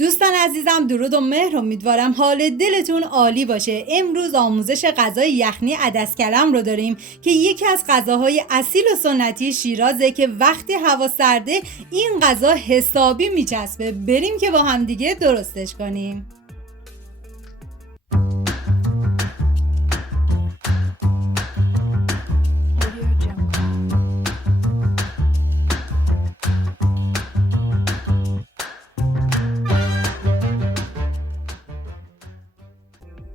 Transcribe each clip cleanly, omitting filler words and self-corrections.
دوستان عزیزم درود و مهر، امیدوارم حال دلتون عالی باشه. امروز آموزش غذای یخنی عدس کلم رو داریم که یکی از غذاهای اصیل و سنتی شیرازه که وقتی هوا سرده این غذا حسابی میچسبه. بریم که با هم دیگه درستش کنیم.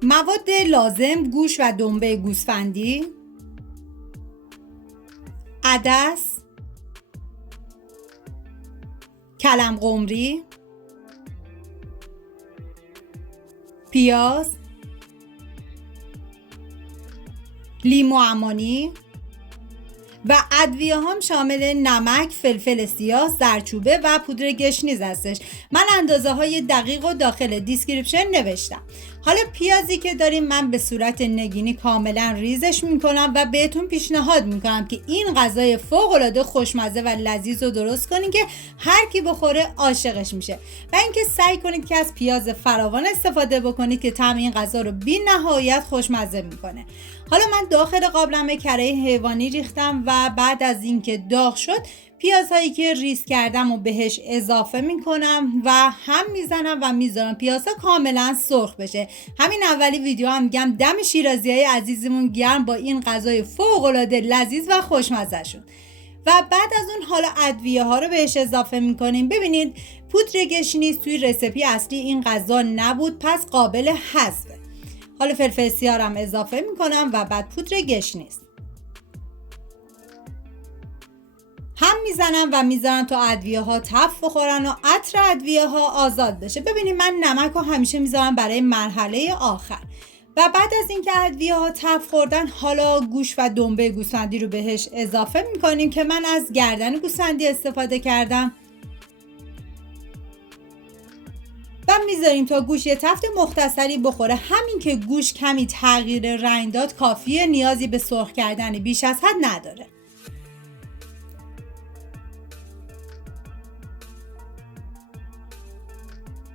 مواد لازم: گوشت و دنبه گوسفندی، عدس، کلم قمری، پیاز، لیمو عمانی و ادویه هم شامل نمک، فلفل سیاه، زردچوبه و پودر گشنیز هستش. من اندازه های دقیق و داخل دیسکریپشن نوشتم. حالا پیازی که داریم من به صورت نگینی کاملا ریزش میکنم و بهتون پیشنهاد میکنم که این غذای فوق العاده خوشمزه و لذیذ رو درست کنین که هر کی بخوره عاشقش میشه. و اینکه سعی کنید که از پیاز فراوان استفاده بکنید که طعم این غذا رو بی نهایت خوشمزه میکنه. حالا من داخل قابلمه کره حیوانی ریختم و بعد از اینکه داغ شد پیازهایی که ریز کردم و بهش اضافه میکنم و هم میزنم و میذارم پیازها کاملا سرخ بشه. همین اولی ویدیو هم میگم دم شیرازیای عزیزمون گرم با این غذای فوق العاده لذیذ و خوشمزه شون. و بعد از اون حالا ادویه ها رو بهش اضافه میکنیم. ببینید پودر گشنیز توی رسیپی اصلی این غذا نبود، پس قابل حذفه. حالا فلفل سیاه هم اضافه میکنم و بعد پودر گشنیز هم میزنم و میذارم تا ادویه ها تف بخورن و عطر ادویه ها آزاد بشه. ببینید من نمک رو همیشه میذارم برای مرحله آخر. و بعد از اینکه ادویه ها تف خوردن حالا گوشت و دنبه گوسفندی رو بهش اضافه میکنیم که من از گردن گوسفندی استفاده کردم و میذاریم تا گوشت یه تفت مختصری بخوره. همین که گوشت کمی تغییر رنگ داد کافیه، نیازی به سرخ کردن بیش از حد نداره.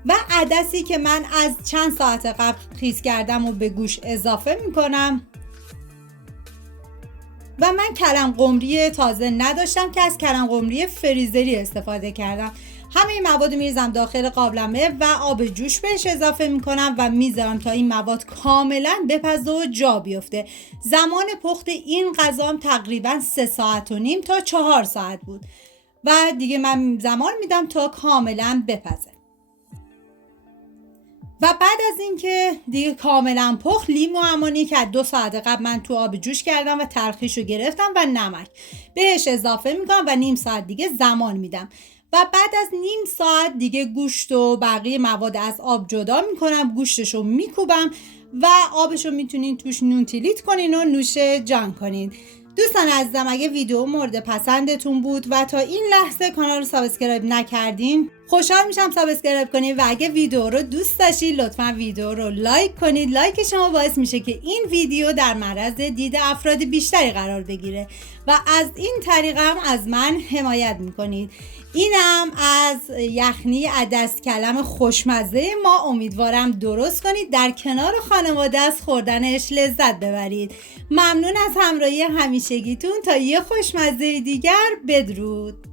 و عدسی که من از چند ساعت قبل خیس کردم و به گوشت اضافه میکنم. و من کلم قمری تازه نداشتم که از کلم قمری فریزری استفاده کردم. همه مواد میریزم داخل قابلمه و آب جوش بهش اضافه میکنم و میذارم تا این مواد کاملا بپزه و جا بیفته. زمان پخت این غذا تقریبا 3.5 ساعت تا 4 ساعت بود و دیگه من زمان میدم تا کاملا بپزه. و بعد از اینکه دیگه کاملا پخت، لیمو عمانی که 2 ساعت قبل من تو آب جوش کردم و ترخیشو گرفتم و نمک بهش اضافه میکنم و نیم ساعت دیگه زمان میدم. و بعد از نیم ساعت دیگه گوشت و بقیه مواد از آب جدا میکنم، گوشتشو میکوبم و آبشو میتونین توش نوتیلیت کنین و نوش جان کنین. دوستان عزیزم اگه ویدیو مورد پسندتون بود و تا این لحظه کانال رو سابسکرایب نکردین خوشحال میشم سابسکرایب کنید و اگه ویدیو رو دوست داشتید لطفا ویدیو رو لایک کنید. لایک شما باعث میشه که این ویدیو در معرض دید افراد بیشتری قرار بگیره و از این طریق هم از من حمایت میکنید. اینم از یخنی عدس کلم خوشمزه ما. امیدوارم درست کنید، در کنار خانواده از خوردنش لذت ببرید. ممنون از همراهی همیشگیتون. تا یه خوشمزه دیگر، بدرود.